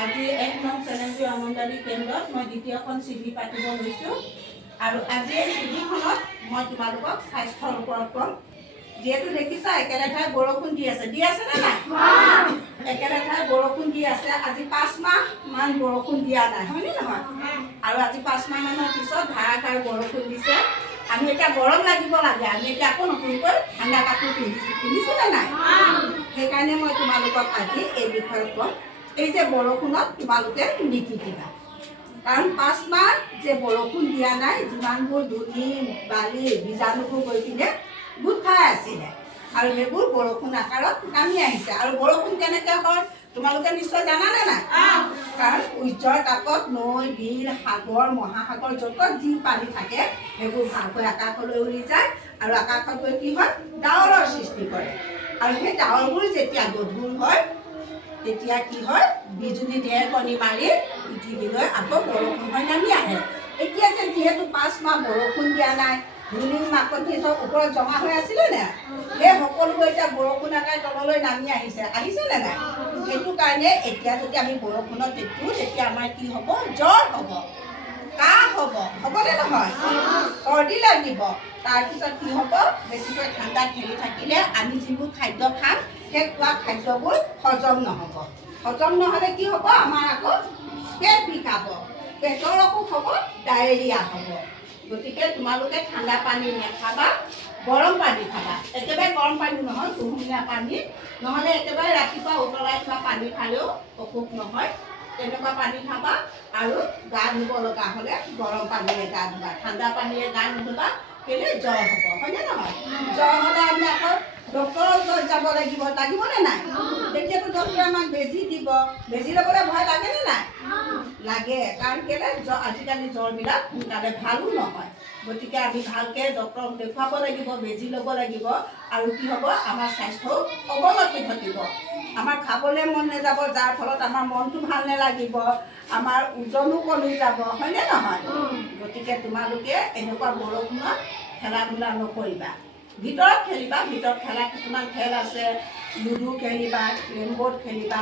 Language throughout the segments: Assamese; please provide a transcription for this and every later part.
আজি ১ নং চেনেলজুৰি অংগনবাড়ী কেন্দ্ৰত মই দ্বিতীয়খন চিডি পাতিব লৈছোঁ আৰু আজি এই চিডিখনত মই তোমালোকক স্বাস্থ্যৰ ওপৰত ক'ম। যিহেতু দেখিছা একেলেঠাই বৰষুণ দি আছে নে নাই? একেলেঠাই বৰষুণ দি আছে। আজি 5 মাহমান বৰষুণ দিয়া নাই, হয়নে নহয়? আৰু আজি 5 মাহমানৰ পিছত ধাৰাসাৰ বৰষুণ দিছে। আমি এতিয়া গৰম লাগিব লাগে, আমি এতিয়া আকৌ নতুনকৈ ঠাণ্ডা কাপোৰ পিন্ধিছোঁ নে নাই? সেইকাৰণে মই তোমালোকক আজি এই বিষয়ে ক'ম। এই যে বৰষুণত তোমালোকে নিতিতিবা, কাৰণ 5 মাহ যে বৰষুণ দিয়া নাই, যিমানবোৰ ধূলি বালি বীজাণুবোৰ গৈ কিনে গোট খাই আছিলে আৰু সেইবোৰ বৰষুণ আকাৰত নামি আহিছে। আৰু বৰষুণ কেনেকৈ হয় তোমালোকে নিশ্চয় জানানে নাই? কাৰণ সূৰ্যৰ তাপত নৈ বিল সাগৰ মহাসাগৰ য'ত যি পানী থাকে সেইবোৰ ভালকৈ আকাশলৈ উৰি যায় আৰু আকাশত গৈ কি হয় ডাৱৰৰ সৃষ্টি কৰে। আৰু সেই ডাৱৰবোৰ যেতিয়া গধুৰ হয় তেতিয়া কি হয় বিজুলী ঢেৰেকণি মাৰি পৃথিৱীলৈ আকৌ বৰষুণ হৈ নামি আহে। এতিয়া যে যিহেতু 5 মাহ বৰষুণ দিয়া নাই, ধূলি মাকতি চব ওপৰত জমা হৈ আছিলে নে? সেই সকলোবোৰ এতিয়া বৰষুণ আকাৰে তললৈ নামি আহিছেনে নাই? সেইটো কাৰণে এতিয়া যদি আমি বৰষুণত তিতো তেতিয়া আমাৰ কি হ'ব? জ্বৰ হ'ব, কাহ হ'বনে নহয়? চৰ্দি লাগিব। তাৰপিছত কি হ'ব? বেছিকৈ ঠাণ্ডাত খেলি থাকিলে আমি যিবোৰ খাদ্য খাম সেই খোৱা খাদ্যবোৰ হজম নহ'ব। হজম নহ'লে কি হ'ব? আমাৰ আকৌ পেট বিষাব, পেটৰ অসুখ হ'ব, ডায়েৰিয়া হ'ব। গতিকে তোমালোকে ঠাণ্ডা পানী নাখাবা, গৰম পানী খাবা। একেবাৰে গৰম পানী নহয়, কুহুমীয়া পানী, নহ'লে একেবাৰে ৰাতিপুৱা উতলাই থোৱা পানী খালেও অসুখ নহয়। তেনেকুৱা পানী খাবা আৰু গা ধুব লগা হ'লে গৰম পানীৰে গা ধুবা, ঠাণ্ডা পানীৰে গা নুধুবা। কেলৈ? জ্বৰ হ'ব, হয়নে নহয়? জ্বৰ হ'লে আমি আকৌ ডক্তৰৰ ওচৰত যাব লাগিবনে নাই? তেতিয়াতো ডক্তৰে আমাক বেজী দিব, বেজী ল'বলৈ ভয় লাগেনে নাই? লাগে, কাৰণ কেলৈ? আজিকালি জ্বৰবিলাক সোনকালে ভালো নহয়। গতিকে আমি ভালকৈ ডক্তৰক দেখুৱাব লাগিব, বেজী ল'ব লাগিব। আৰু কি হ'ব? আমাৰ স্বাস্থ্যও অৱনতি ঘটিব। আমাৰ খাবলৈ মন নাযাব, যাৰ ফলত আমাৰ মনটো ভাল নালাগিব, আমাৰ ওজনো কমি যাব, হয়নে নহয়? গতিকে তোমালোকে এনেকুৱা বৰষুণত খেলা ধূলা নকৰিবা, ভিতৰত খেলিবা। ভিতৰত খেলা কিছুমান খেল আছে, লুডু খেলিবা, কেৰম বৰ্ড খেলিবা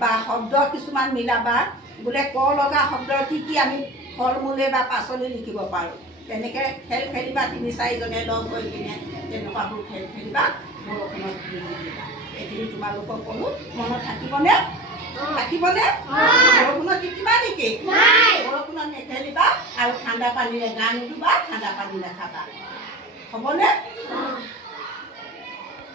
বা শব্দ কিছুমান মিলাবা। বোলে ক লগা শব্দৰ কি আমি ফল মূলে বা পাচলি লিখিব পাৰোঁ, তেনেকৈ খেল খেলিবা ৩-৪জনে লগ হৈ কিনে। তেনেকুৱাবোৰ খেল খেলিবা, বৰষুণত নিতিতিবা। এইখিনি তোমালোকক ক'লোঁ, মনত থাকিবনে? বৰষুণত তিতিবা নেকি? বৰষুণত নেখেলিবা আৰু ঠাণ্ডা পানীৰে গা নুধুবা, ঠাণ্ডা পানী নাখাবা, হ'বনে?